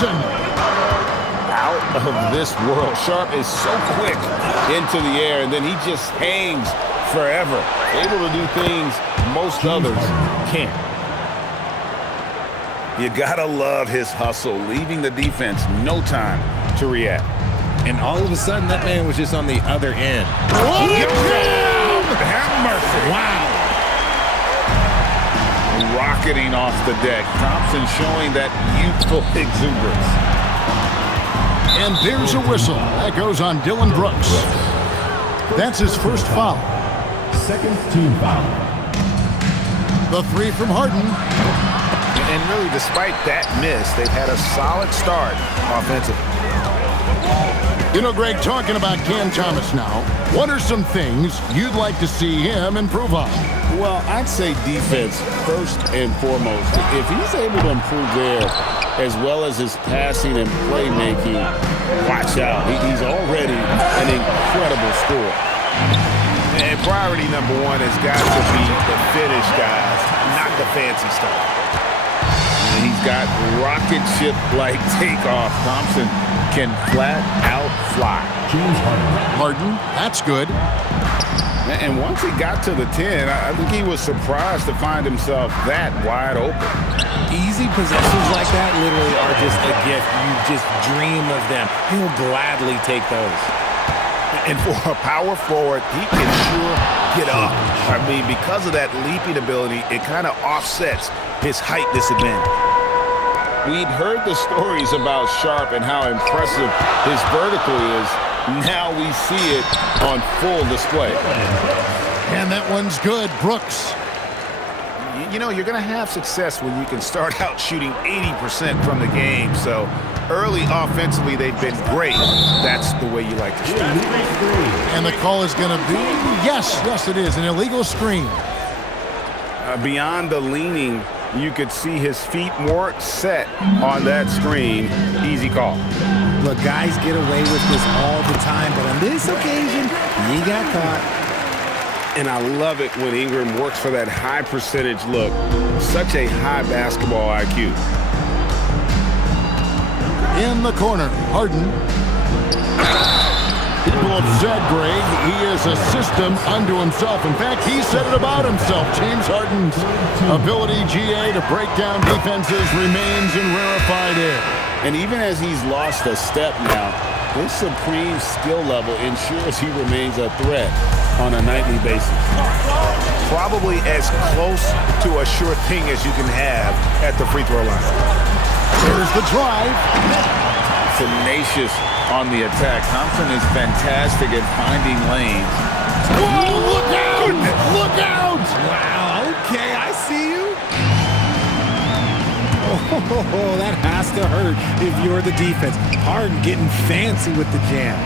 Thompson. Out of this world. Sharp is so quick into the air, and then he just hangs forever. Able to do things most others can't. You gotta love his hustle, leaving the defense no time to react. And all of a sudden, that man was just on the other end. Have mercy. Wow. Rocketing off the deck. Thompson showing that youthful exuberance. And there's a whistle. That goes on Dylan Brooks. That's his first foul. Second team foul. The three from Harden. And really, despite that miss, they've had a solid start offensively. You know, Greg, talking about Cam Thomas now, what are some things you'd like to see him improve on? Well, I'd say defense first and foremost. If he's able to improve there, as well as his passing and playmaking, watch out. He's already an incredible scorer. And priority number one has got to be the finish, guys, not the fancy stuff. And he's got rocket ship-like takeoff. Thompson can flat out fly. James Harden. Harden, that's good. And once he got to the 10, I think he was surprised to find himself that wide open. Easy possessions like that literally are just a gift. You just dream of them. He'll gladly take those. And for a power forward, he can sure get up. I mean, because of that leaping ability, it kind of offsets his height disadvantage. We'd heard the stories about Sharp and how impressive his vertical is. Now we see it on full display. And that one's good, Brooks. You know, you're going to have success when you can start out shooting 80% from the game. So early offensively, they've been great. That's the way you like to shoot. And the call is going to be, yes, it is, an illegal screen. Beyond the leaning, you could see his feet more set on that screen. Easy call. Look, guys get away with this all the time, but on this occasion, he got caught. And I love it when Ingram works for that high percentage look. Such a high basketball IQ. In the corner, Harden. People have said, Greg, he is a system unto himself. In fact, he said it about himself. James Harden's ability, GA, to break down defenses remains in rarefied air. And even as he's lost a step now, his supreme skill level ensures he remains a threat on a nightly basis. Probably as close to a sure thing as you can have at the free throw line. There's the drive. Tenacious on the attack. Thompson is fantastic at finding lanes. Whoa, look out! Look out! Wow, okay, I see you. Oh, that has to hurt if you're the defense. Harden getting fancy with the jam.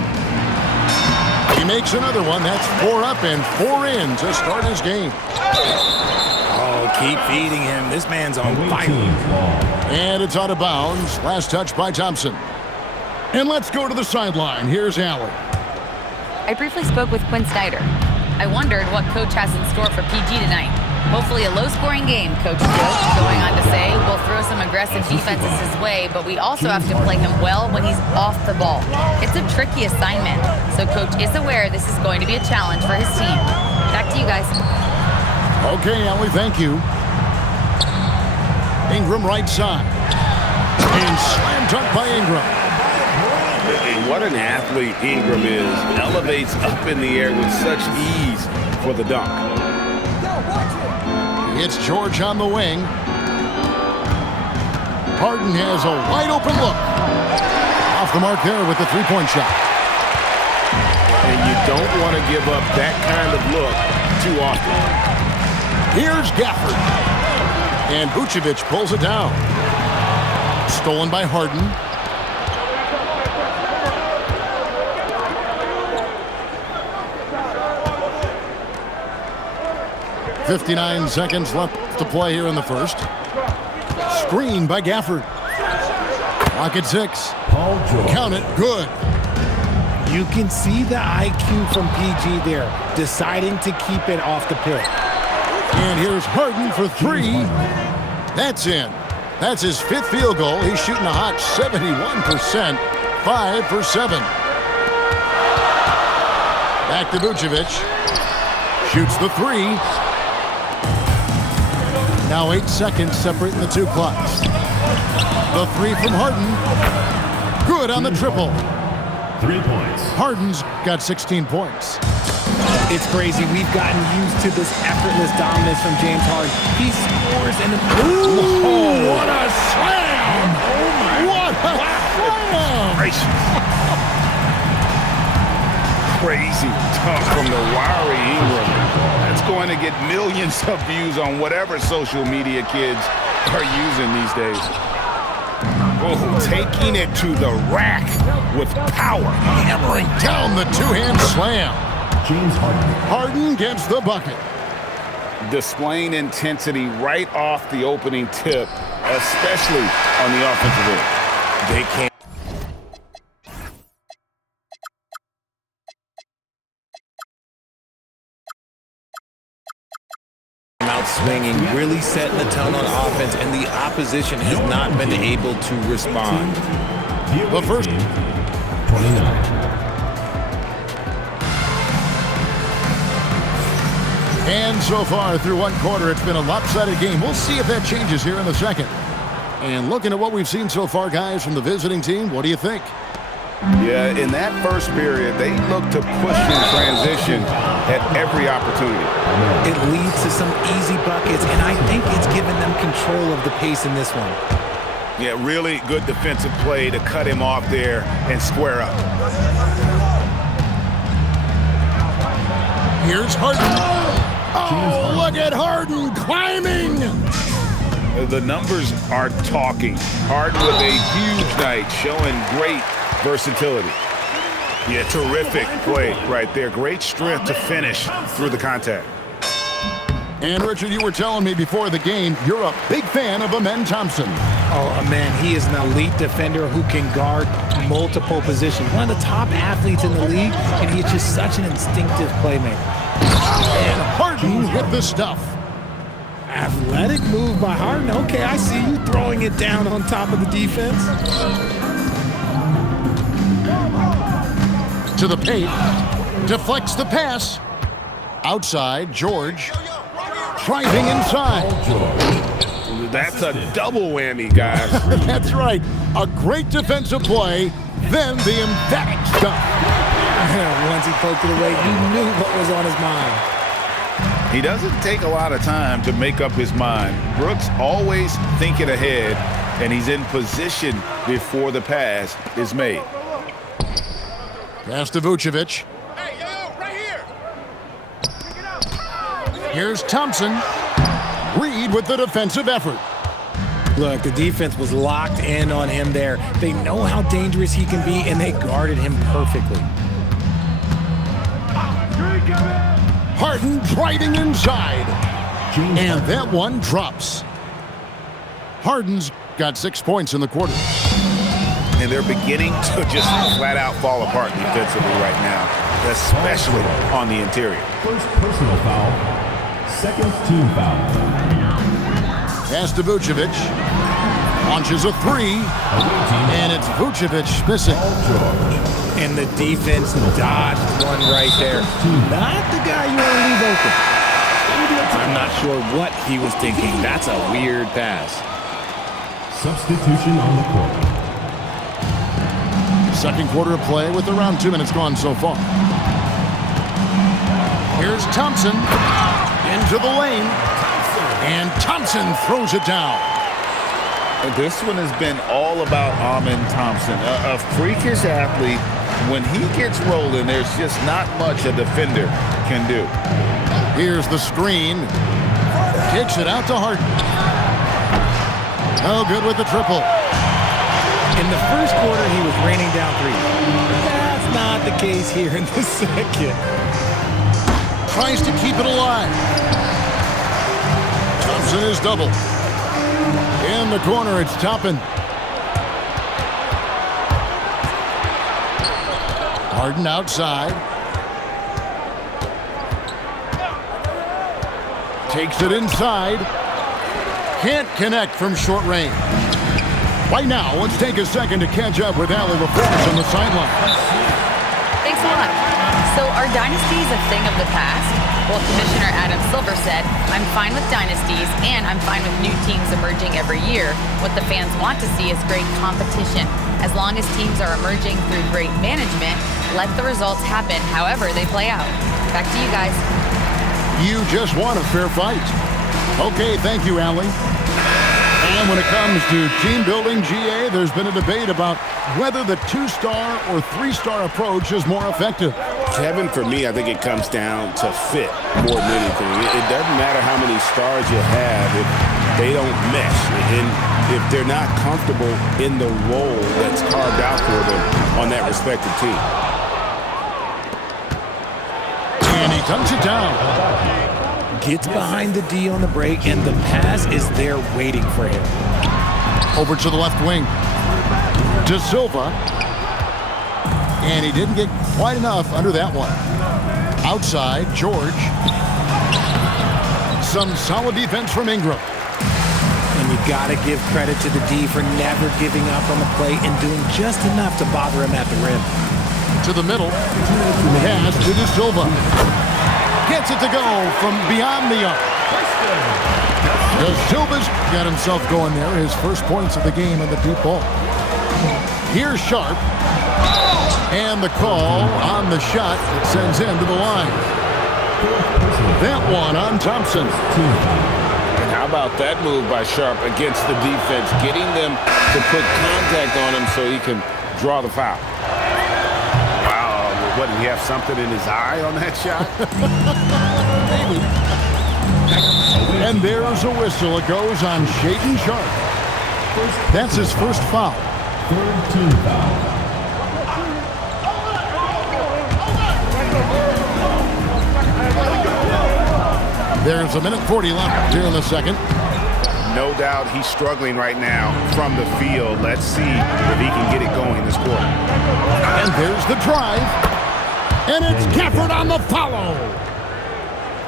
He makes another one. That's 4 up and 4 in to start his game. Oh, keep feeding him. This man's on fire. And it's out of bounds. Last touch by Thompson. And let's go to the sideline. Here's Allen. I briefly spoke with Quinn Snyder. I wondered what Coach has in store for PG tonight. Hopefully a low-scoring game, Coach joked, going on to say, we'll throw some aggressive defenses his way, but we also have to play him well when he's off the ball. It's a tricky assignment, so Coach is aware this is going to be a challenge for his team. Back to you guys. Okay, Allie, thank you. Ingram right side. And slam dunk by Ingram. And what an athlete Ingram is. Elevates up in the air with such ease for the dunk. It's George on the wing. Harden has a wide open look. Off the mark there with the three-point shot. And you don't want to give up that kind of look too often. Here's Gafford. And Vucevic pulls it down. Stolen by Harden. .59 seconds left to play here in the first. Screen by Gafford. Clock at 6. Count it. Good. You can see the IQ from PG there, deciding to keep it off the pill. And here's Harden for 3. That's in. That's his 5th field goal. He's shooting a hot 71%, 5 for 7. Back to Vucevic. Shoots the 3. Now 8 seconds separating the two clocks. The 3 from Harden. Good on the triple. 3 points. Harden's got 16 points. It's crazy. We've gotten used to this effortless dominance from James Harden. He scores and Ooh, what a slam! Oh my! What a slam! Crazy dunk from the wiry Ingram. That's going to get millions of views on whatever social media kids are using these days. Oh, taking it to the rack with power. Hammering down the two-hand slam. James Harden. Harden gets the bucket. Displaying intensity right off the opening tip, especially on the offensive end. They can't. out swinging, really setting the tone on offense, and the opposition has not been able to respond. The first 29. And so far through one quarter, it's been a lopsided game. We'll see if that changes here in the second. And looking at what we've seen so far, guys, from the visiting team, what do you think? Yeah, in that first period, they looked to push in transition at every opportunity. It leads to some easy buckets, and I think it's given them control of the pace in this one. Yeah, really good defensive play to cut him off there and square up. Here's Harden. Oh, look at Harden climbing. The numbers are talking. Harden with a huge night, showing great versatility. Yeah, terrific play right there. Great strength to finish through the contact. And Richard, you were telling me before the game, you're a big fan of Amen Thompson. Oh, man, he is an elite defender who can guard multiple positions. One of the top athletes in the league, and he's just such an instinctive playmaker. And Harden with the stuff. Athletic move by Harden. Okay, I see you throwing it down on top of the defense. To the paint. Deflects the pass. Outside, George. Driving inside. That's a double whammy, guys. That's right. A great defensive play, then the emphatic stuff. Once he poked it away, you knew what was on his mind. He doesn't take a lot of time to make up his mind. Brooks always thinking ahead, and he's in position before the pass is made. Pass to Vucevic. Hey, yo, right here. Here's Thompson. Reed with the defensive effort. Look, the defense was locked in on him there. They know how dangerous he can be, and they guarded him perfectly. Harden driving inside. And that one drops. Harden's got 6 points in the quarter. And they're beginning to just flat out fall apart defensively right now, especially on the interior. First personal foul. Second team foul. Pass to Vucevic. Launches a 3. And it's Vucevic missing. And the defense dodged one right there. Not the guy you want to leave open. I'm not sure what he was thinking. That's a weird pass. Substitution on the court. Second quarter of play with around 2 minutes gone so far. Here's Thompson into the lane. And Thompson throws it down. This one has been all about Amen Thompson, a freakish athlete. When he gets rolling, there's just not much a defender can do. Here's the screen. Kicks it out to Harden. No good with the triple. In the first quarter, he was raining down threes. That's not the case here in the second. Tries to keep it alive. Thompson is double. In the corner, it's Toppin. Harden outside. Takes it inside. Can't connect from short range. Right now, let's take a second to catch up with Allie LaForce on the sideline. Thanks a lot. So are dynasties a thing of the past? Well, Commissioner Adam Silver said, I'm fine with dynasties and I'm fine with new teams emerging every year. What the fans want to see is great competition. As long as teams are emerging through great management, let the results happen however they play out. Back to you guys. You just want a fair fight. Okay, thank you, Allie. And when it comes to team building, GA, there's been a debate about whether the 2-star or 3-star approach is more effective. Kevin, for me, I think it comes down to fit more than anything. It doesn't matter how many stars you have if they don't mesh and if they're not comfortable in the role that's carved out for them on that respective team. And he dunks it down. Gets behind the D on the break, and the pass is there waiting for him. Over to the left wing. De Silva. And he didn't get quite enough under that one. Outside, George. Some solid defense from Ingram. And you got to give credit to the D for never giving up on the play and doing just enough to bother him at the rim. To the middle. Pass to De Silva. Gets it to go from beyond the arc. De Silva's got himself going there. His first points of the game in the deep ball. Here's Sharp. And the call on the shot that sends him to the line. That one on Thompson. And how about that move by Sharp against the defense, getting them to put contact on him so he can draw the foul. What, did he have something in his eye on that shot? Maybe. And there's a whistle. It goes on Shaedon Sharp. That's his first foul. Third team foul. There's a minute 40 left here in the second. No doubt he's struggling right now from the field. Let's see if he can get it going this quarter. And there's the drive. And it's Gafford on the follow.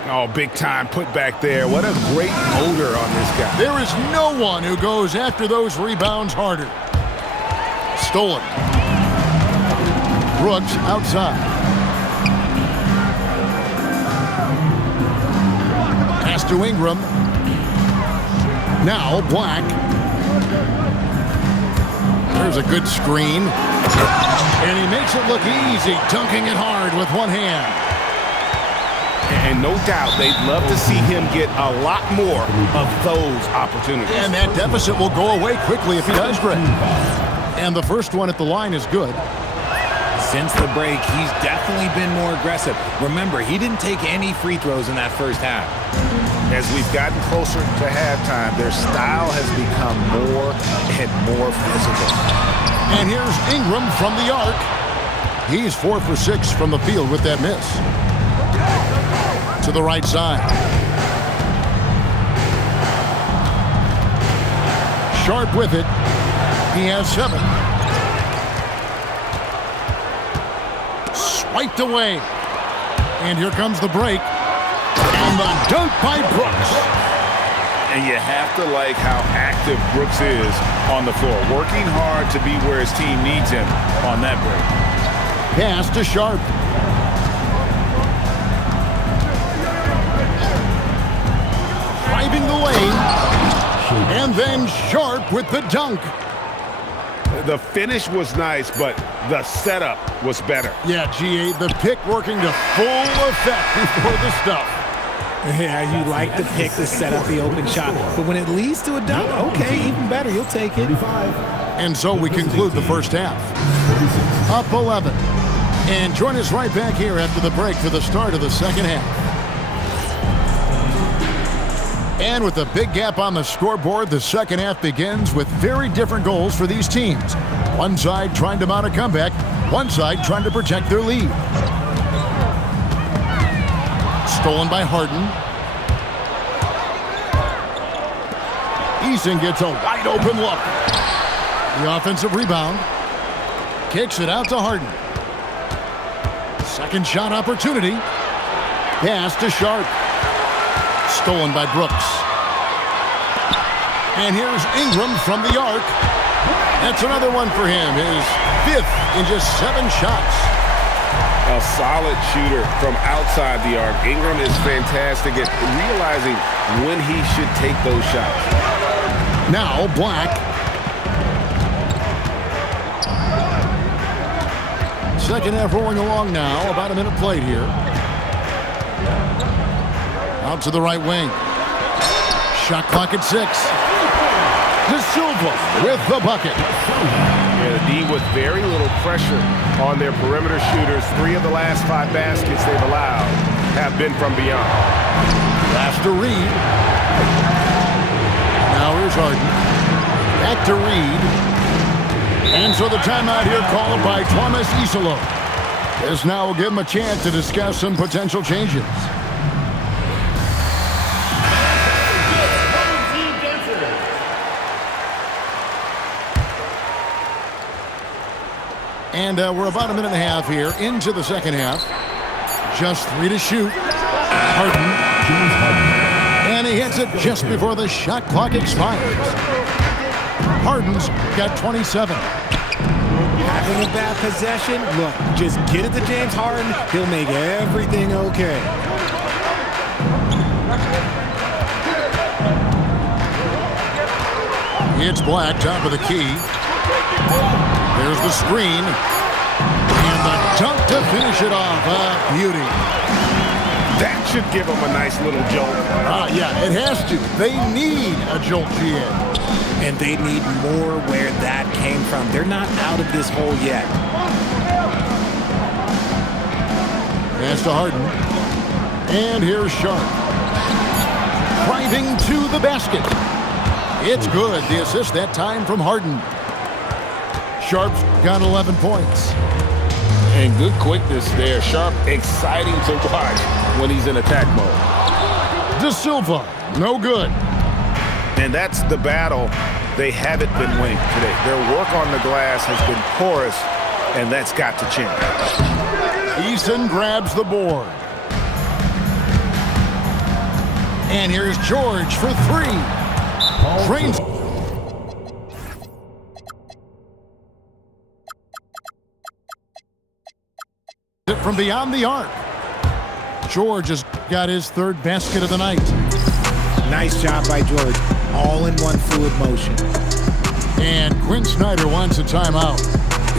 Oh, big time put back there. What a great motor on this guy. There is no one who goes after those rebounds harder. Stolen. Brooks outside. Pass to Ingram. Now Black. There's a good screen. And he makes it look easy, dunking it hard with one hand. And no doubt they'd love to see him get a lot more of those opportunities. And that deficit will go away quickly if he does, Greg. And the first one at the line is good. Since the break, he's definitely been more aggressive. Remember, he didn't take any free throws in that first half. As we've gotten closer to halftime, their style has become more and more physical. And here's Ingram from the arc. He's 4 for 6 from the field with that miss. To the right side. Sharp with it. He has 7. Swiped away. And here comes the break. And the dunk by Brooks. And you have to like how active Brooks is on the floor, working hard to be where his team needs him on that break. Pass to Sharp. Driving the lane. And then Sharp with the dunk. The finish was nice, but the setup was better. Yeah, GA, the pick working to full effect before the stuff. Yeah, you like the pick to set up the open shot. But when it leads to a dunk, okay, even better. You'll take it. And so we conclude the first half. Up 11. And join us right back here after the break for the start of the second half. And with a big gap on the scoreboard, the second half begins with very different goals for these teams. One side trying to mount a comeback, one side trying to protect their lead. Stolen by Harden. Eason gets a wide open look. The offensive rebound. Kicks it out to Harden. Second shot opportunity. Pass to Sharp. Stolen by Brooks. And here's Ingram from the arc. That's another one for him. His 5th in just 7 shots. A solid shooter from outside the arc. Ingram is fantastic at realizing when he should take those shots. Now Black. Second half rolling along now. About a minute played here. Out to the right wing. Shot clock at 6. De Silva with the bucket. Yeah, the D with very little pressure on their perimeter shooters. 3 of the last 5 baskets they've allowed have been from beyond. Pass to Reed. Now here's Harden. Back to Reed. And so the timeout here called by Thomas Isolo. This now will give him a chance to discuss some potential changes. And we're about a minute and a half here into the second half. Just 3 to shoot. Harden. And he hits it just before the shot clock expires. Harden's got 27. Having a bad possession, look, just get it to James Harden. He'll make everything okay. It's Black, top of the key. There's the screen. And the dunk to finish it off. Beauty. That should give them a nice little jolt. Yeah, it has to. They need a jolt, GA. And they need more where that came from. They're not out of this hole yet. Pass to Harden. And here's Sharp. Driving to the basket. It's good. The assist that time from Harden. Sharp's got 11 points. And good quickness there. Sharp, exciting to watch when he's in attack mode. De Silva, no good. And that's the battle they haven't been winning today. Their work on the glass has been porous, and that's got to change. Eason grabs the board. And here's George for 3. Trains. From beyond the arc. George has got his 3rd basket of the night. Nice job by George. All in one fluid motion. And Quinn Snyder wants a timeout.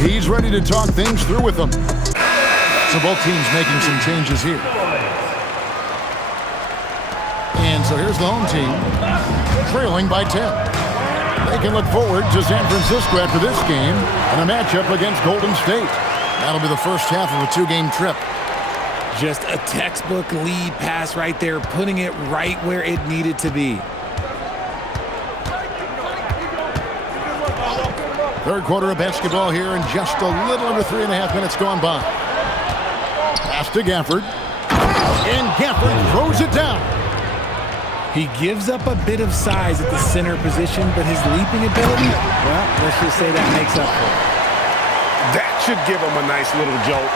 He's ready to talk things through with them. So both teams making some changes here. And so here's the home team, trailing by 10. They can look forward to San Francisco after this game and a matchup against Golden State. That'll be the first half of a 2-game trip. Just a textbook lead pass right there, putting it right where it needed to be. Third quarter of basketball here, and just a little under 3.5 minutes gone by. Pass to Gafford. And Gafford throws it down. He gives up a bit of size at the center position, but his leaping ability, well, let's just say that makes up for it. That should give them a nice little jolt.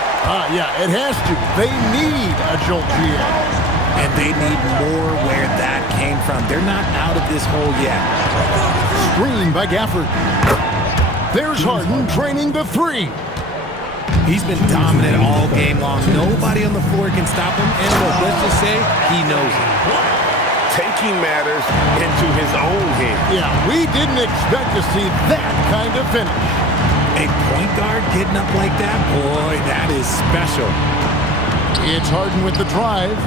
Yeah, it has to. They need a jolt, GA. And they need more where that came from. They're not out of this hole yet. Screen by Gafford. There's Harden training the 3. He's been dominant all game long. Nobody on the floor can stop him. And look, let's just say he knows it. Taking matters into his own hands. Yeah, we didn't expect to see that kind of finish. A point guard getting up like that, boy, that is special. It's Harden with the drive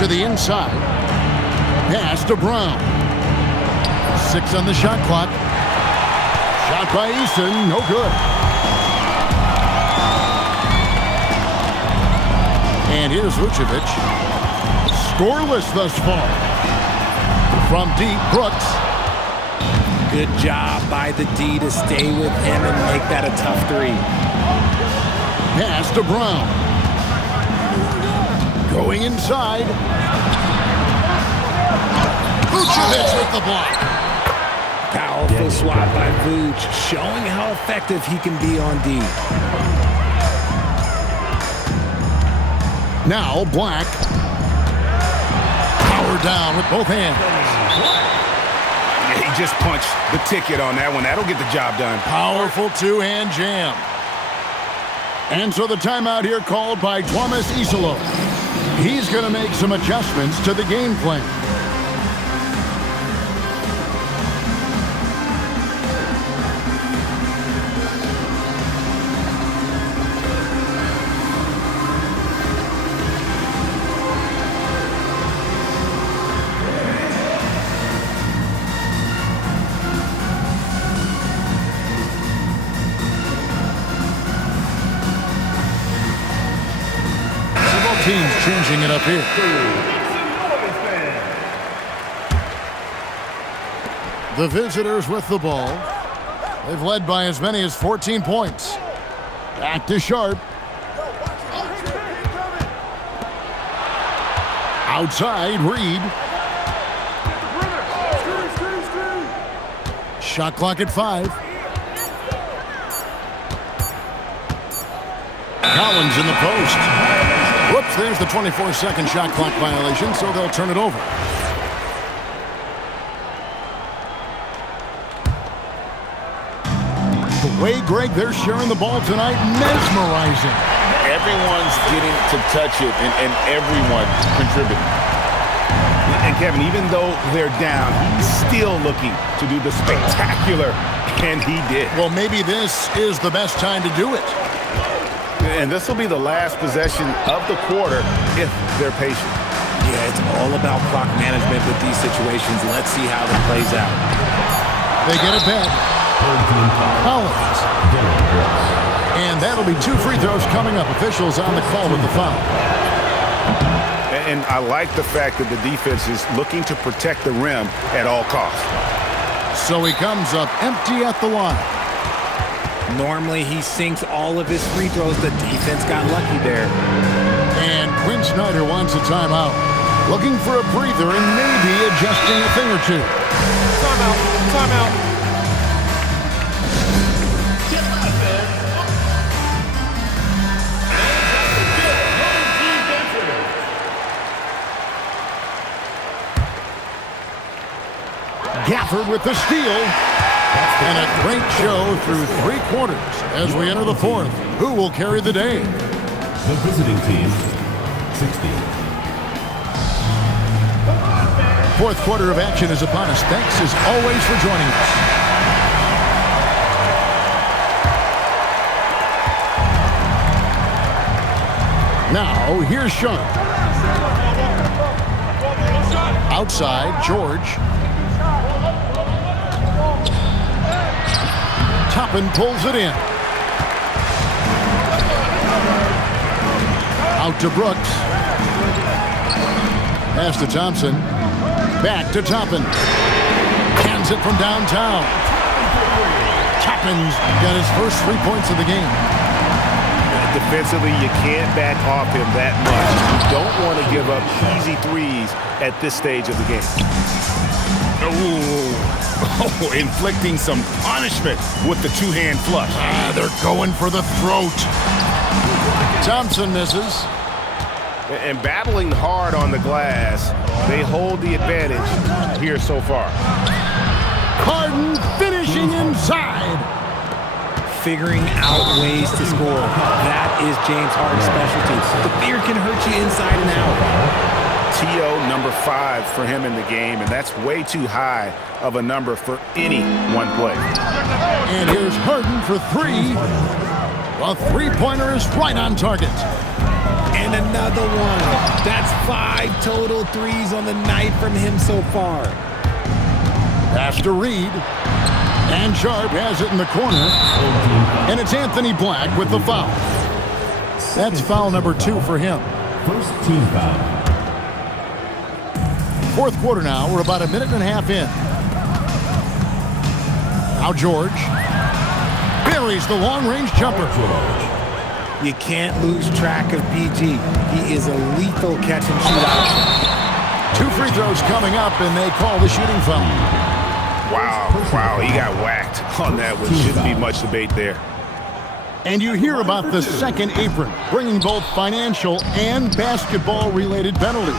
to the inside. Pass to Brown. 6 on the shot clock. Shot by Eason, no good. And here's Vucevic. Scoreless thus far. From deep, Brooks. Good job by the D to stay with him and make that a tough 3. Pass to Brown. Going inside. Vucevic with the block. Powerful swat by Vooch, showing how effective he can be on D. Now Black. Power down with both hands. He just punch the ticket on that one. That'll get the job done. Powerful two-hand jam. And so the timeout here called by Thomas Isolo. He's going to make some adjustments to the game plan. Teams changing it up here. The visitors with the ball. They've led by as many as 14 points. Back to Sharp. Outside, Reed. Shot clock at 5. Collins in the post. Whoops, there's the 24-second shot clock violation, so they'll turn it over. The way, Greg, they're sharing the ball tonight, mesmerizing. Everyone's getting to touch it, and everyone contributing. And Kevin, even though they're down, he's still looking to do the spectacular, and he did. Well, maybe this is the best time to do it. And this will be the last possession of the quarter if they're patient. Yeah, it's all about clock management with these situations. Let's see how that plays out. They get it back. Collins. And that'll be 2 free throws coming up. Officials on the call with the foul. And I like the fact that the defense is looking to protect the rim at all costs. So he comes up empty at the line. Normally, he sinks all of his free throws. The defense got lucky there. And Quinn Snyder wants a timeout. Looking for a breather and maybe adjusting a thing or two. Timeout. Timeout. Gafford with the steal. And a great show through 3 quarters as we enter the 4th. Who will carry the day? The visiting team, 60. 4th quarter of action is upon us. Thanks as always for joining us. Now, here's Sharp. Outside, George. Toppin pulls it in. Out to Brooks. Pass to Thompson. Back to Toppin. Hands it from downtown. Toppin's got his first 3 points of the game. Defensively, you can't back off him that much. You don't want to give up easy threes at this stage of the game. Oh, inflicting some punishment with the two-hand flush. They're going for the throat. Thompson misses. And battling hard on the glass, they hold the advantage here so far. Harden finishing inside. Figuring out ways to score. That is James Harden's specialty. The fear can hurt you inside and out. TO number 5 for him in the game, and that's way too high of a number for any one play. And here's Harden for 3. A three-pointer is right on target. And another one. That's 5 total threes on the night from him so far. Pass to Reed. And Sharp has it in the corner. And it's Anthony Black with the foul. That's foul number 2 for him. First team foul. 4th quarter now. We're about a minute and a half in. Now George buries the long-range jumper. You can't lose track of PG. He is a lethal catch-and-shoot option. 2 free throws coming up, and they call the shooting foul. Wow, he got whacked on that one. Shouldn't be much debate there. And you hear about the second apron, bringing both financial and basketball-related penalties.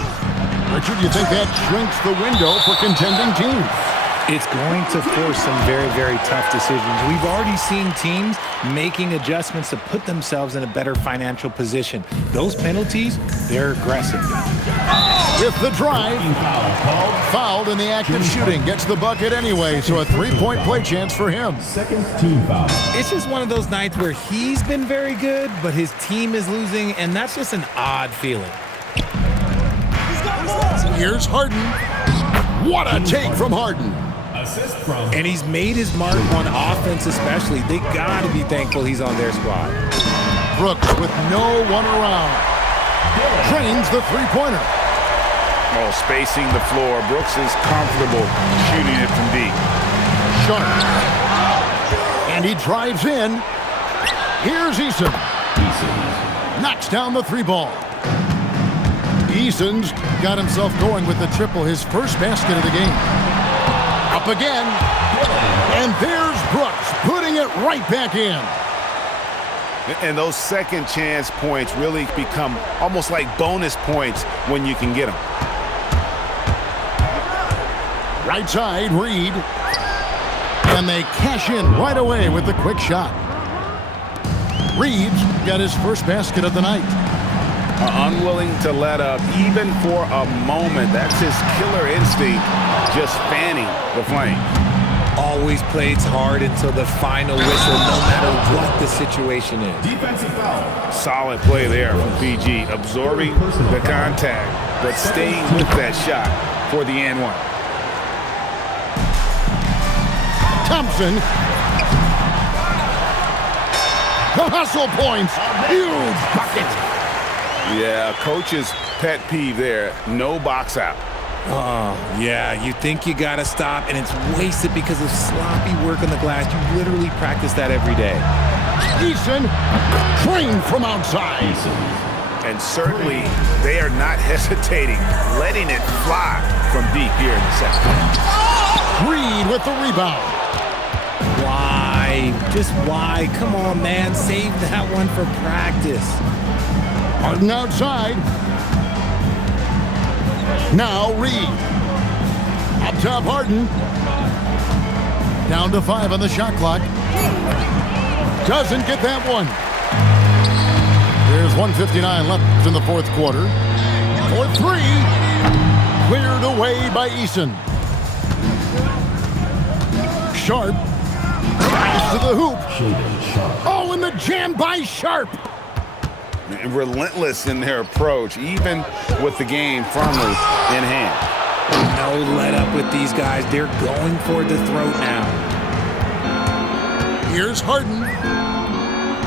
Richard, you think that shrinks the window for contending teams? It's going to force some very, very tough decisions. We've already seen teams making adjustments to put themselves in a better financial position. Those penalties, they're aggressive. With the drive, fouled in the act of shooting. Gets the bucket anyway, so a three-point play chance for him. Second team foul. It's just one of those nights where he's been very good, but his team is losing, and that's just an odd feeling. Here's Harden. What a take from Harden. Assist from. And he's made his mark on offense especially. They got to be thankful he's on their squad. Brooks with no one around. Drains the three-pointer. Oh, spacing the floor. Brooks is comfortable shooting it from deep. Sharp. And he drives in. Here's Eason. Knocks down the three ball. Eason's got himself going with the triple, his first basket of the game. Up again. And there's Brooks putting it right back in. And those second chance points really become almost like bonus points when you can get them. Right side, Reed. And they cash in right away with the quick shot. Reed's got his first basket of the night. Unwilling to let up even for a moment. That's his killer instinct, just fanning the flame. Always plays hard until the final whistle, no matter what the situation is. Defensive foul. Solid play there from PG, absorbing the contact, but staying with that shot for the and one. Thompson. The hustle points. Huge bucket. Yeah, coach's pet peeve there, no box out. Oh, yeah, you think you got to stop, and it's wasted because of sloppy work on the glass. You literally practice that every day. Eason, trained from outside. And certainly, they are not hesitating, letting it fly from deep here in the second half. Reed with the rebound. Why? Just why? Come on, man. Save that one for practice. Harden outside. Now Reed. Up top, Harden. Down to 5 on the shot clock. Doesn't get that one. There's 1:59 left in the fourth quarter. For 3. Cleared away by Eason. Sharp. Drives to the hoop. Oh, and the jam by Sharp. And relentless in their approach, even with the game firmly in hand. No let up with these guys. They're going for the throat now. Here's Harden.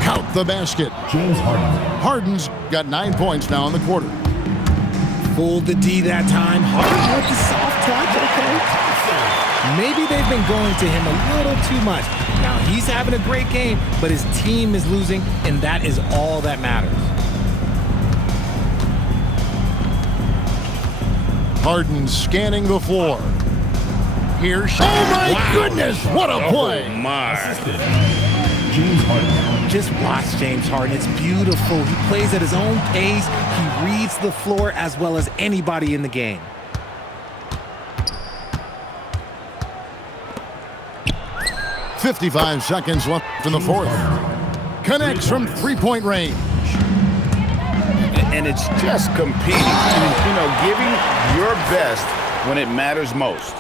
Count the basket. James Harden. Harden's got 9 points now in the quarter. Fooled the D that time. Harden with the soft touch, okay. Maybe they've been going to him a little too much. Now he's having a great game, but his team is losing, and that is all that matters. Harden scanning the floor. Here's oh my goodness, what a play! Oh my. James Harden. Just watch James Harden. It's beautiful. He plays at his own pace. He reads the floor as well as anybody in the game. .55 seconds left in the fourth. Connects from three-point range. And it's just competing, you know, giving your best when it matters most.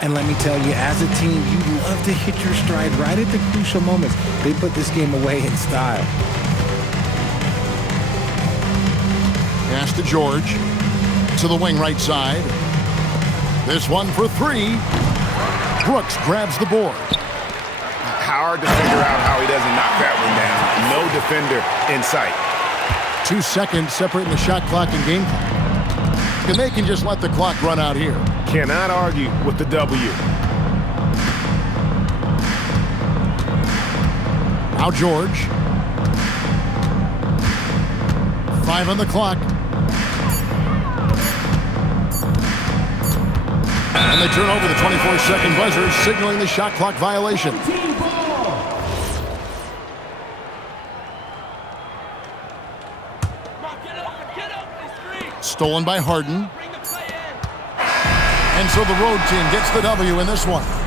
And let me tell you, as a team, you love to hit your stride right at the crucial moments. They put this game away in style. Pass to George. To the wing right side. This one for 3. Brooks grabs the board. Hard to figure out how he doesn't knock that one down. No defender in sight. 2 seconds separating the shot clock and game clock. And they can just let the clock run out here. Cannot argue with the W. Now George. 5 on the clock. And they turn over the 24-second buzzer, signaling the shot clock violation. Stolen by Harden. And so the road team gets the W in this one.